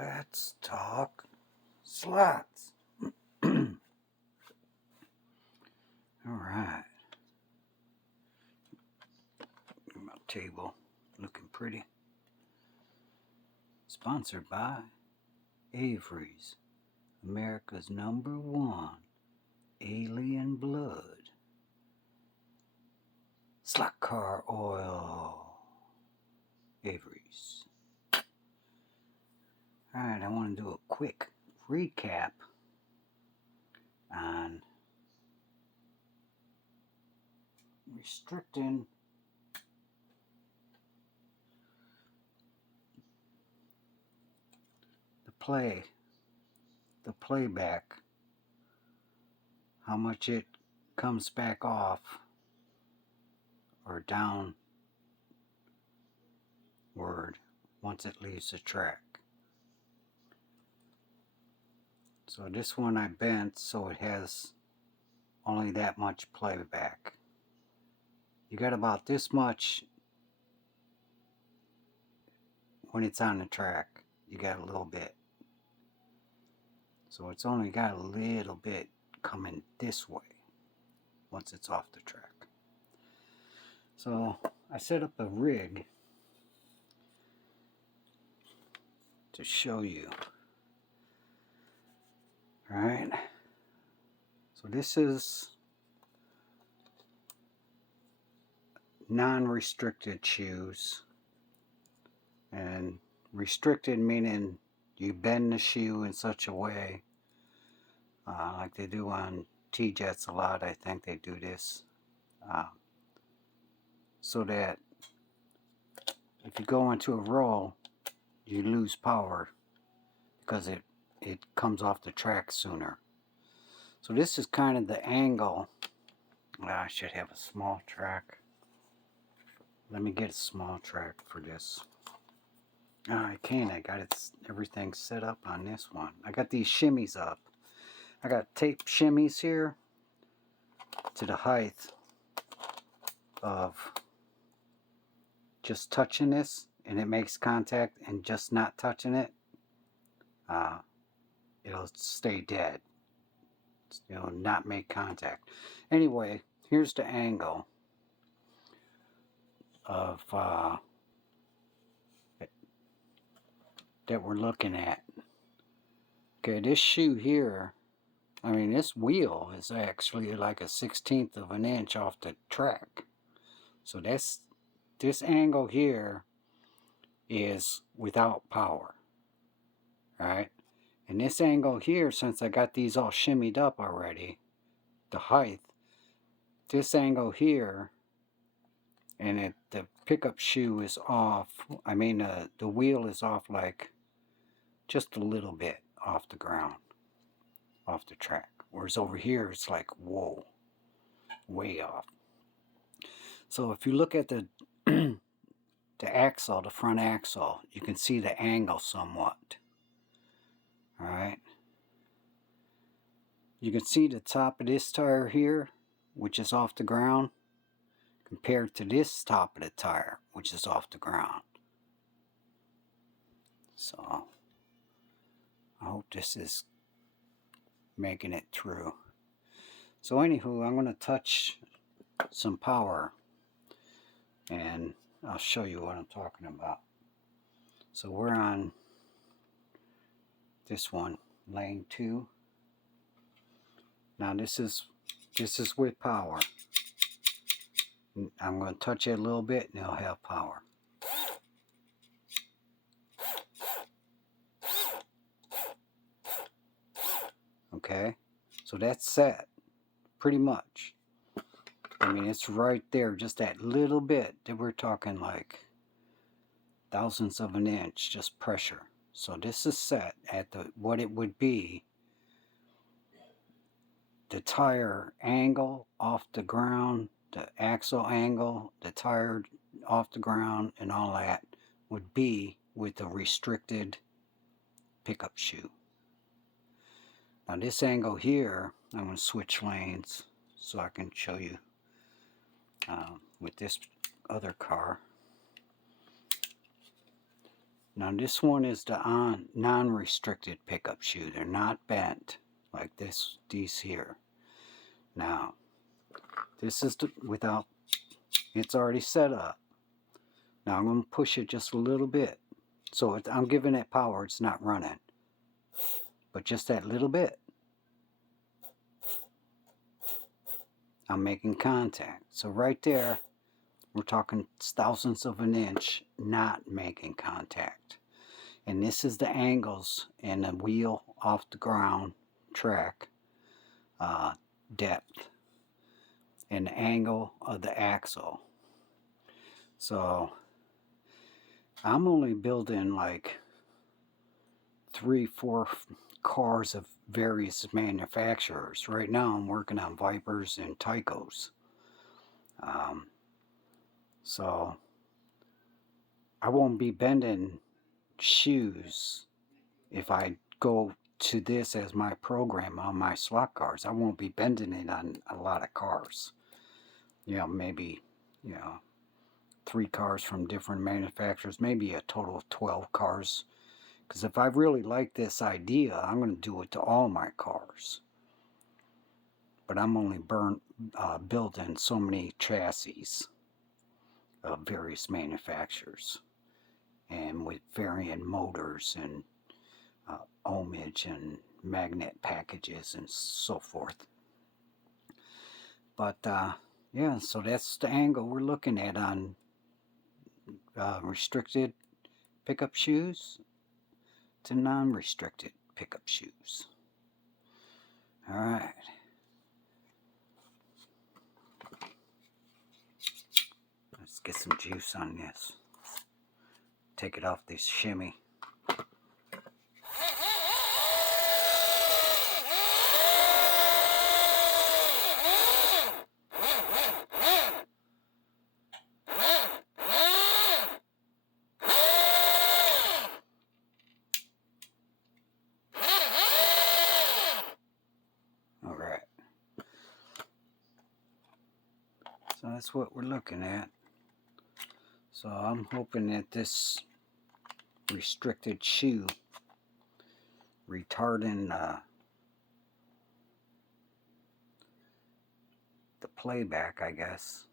Let's talk slots. Alright. My table looking pretty. Sponsored by Avery's, America's #1 alien blood. Slot car oil. Avery's. Alright, I want to do a quick recap on restricting the playback, how much it comes back off or downward once it leaves the track. So this one I bent so it has only that much playback. You got about this much when it's on the track. You got a little bit. So it's only got a little bit coming this way once it's off the track. So I set up a rig to show you. Alright. So this is non-restricted shoes. And restricted meaning you bend the shoe in such a way, like they do on T-Jets a lot. I think they do this. So that if you go into a roll, you lose power because it comes off the track sooner. So this is kind of the angle. I should have a small track. Let me get a small track for this. I can't. I got everything set up on this one. I got these shimmies up. I got tape shimmies here to the height of just touching this, and it makes contact, and just not touching it, it'll stay dead. It'll not make contact. Anyway, here's the angle of that we're looking at. Okay, this shoe here, I mean, this wheel is actually like a 1/16 of an inch off the track. So this angle here is without power. Alright? And this angle here, since I got these all shimmied up already, the height, this angle here, and the pickup shoe is off. I mean, the wheel is off like just a little bit off the ground, off the track. Whereas over here, it's like, whoa, way off. So if you look at the axle, the front axle, you can see the angle somewhat. Alright. You can see the top of this tire here, which is off the ground, compared to this top of the tire, which is off the ground. So I hope this is making it through. So anywho, I'm going to touch some power and I'll show you what I'm talking about. So we're on this one, lane 2. Now this is with power. I'm going to touch it a little bit and it'll have power. Okay, so that's set pretty much. I mean, it's right there, just that little bit that we're talking, like thousandths of an inch, just pressure. So this is set at what it would be, the tire angle off the ground, the axle angle, the tire off the ground, and all that would be with a restricted pickup shoe. Now this angle here, I'm going to switch lanes so I can show you with this other car. Now this one is the non-restricted pickup shoe. They're not bent like these here. Now, this is without, it's already set up. Now I'm going to push it just a little bit. So I'm giving it power, it's not running. But just that little bit. I'm making contact. So right there, we're talking thousandths of an inch not making contact. And this is the angles in the wheel off the ground track depth and the angle of the axle. So I'm only building like 3-4 cars of various manufacturers. Right now I'm working on Vipers and Tycos. So I won't be bending shoes if I go to this as my program on my slot cars. I won't be bending it on a lot of cars. You know, maybe, 3 cars from different manufacturers, maybe a total of 12 cars. Because if I really like this idea, I'm going to do it to all my cars. But I'm only building so many chassis of various manufacturers. And with varying motors and ohmage and magnet packages and so forth. But yeah, so that's the angle we're looking at on restricted pickup shoes to non-restricted pickup shoes. Alright. Let's get some juice on this. Take it off this shimmy. Alright. So that's what we're looking at. So I'm hoping that this restricted shoe retarding the playback, I guess.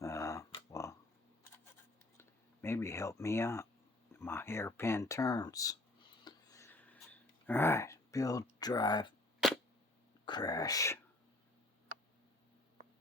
Well, maybe help me out. My hairpin turns. Alright, build, drive, crash.